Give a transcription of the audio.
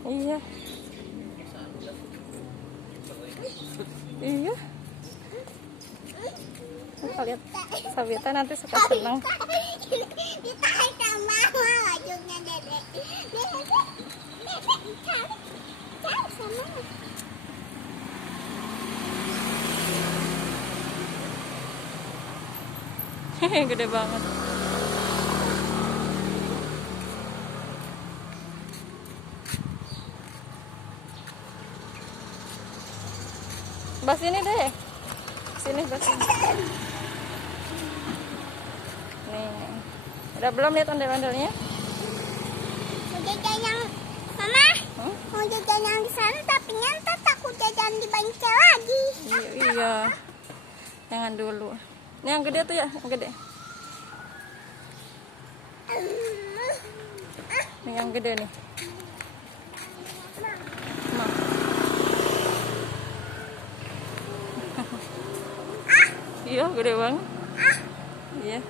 Iya. Iya. Lihat Sabita nanti suka senang. Ditarik sama bajunya dedek. Hehe, gede banget. Bas ini deh. Sini bas ini. Nih. Udah belum lihat ondel-ondelnya? Mau jajan yang Mama? Hmm? Mau jajan yang di sana tapi nyantar takut jajan di bengkel lagi. Iya. Jangan dulu. Ini yang gede tuh ya, yang gede. Ini yang gede nih. Nah. Iya, gede banget. Iya.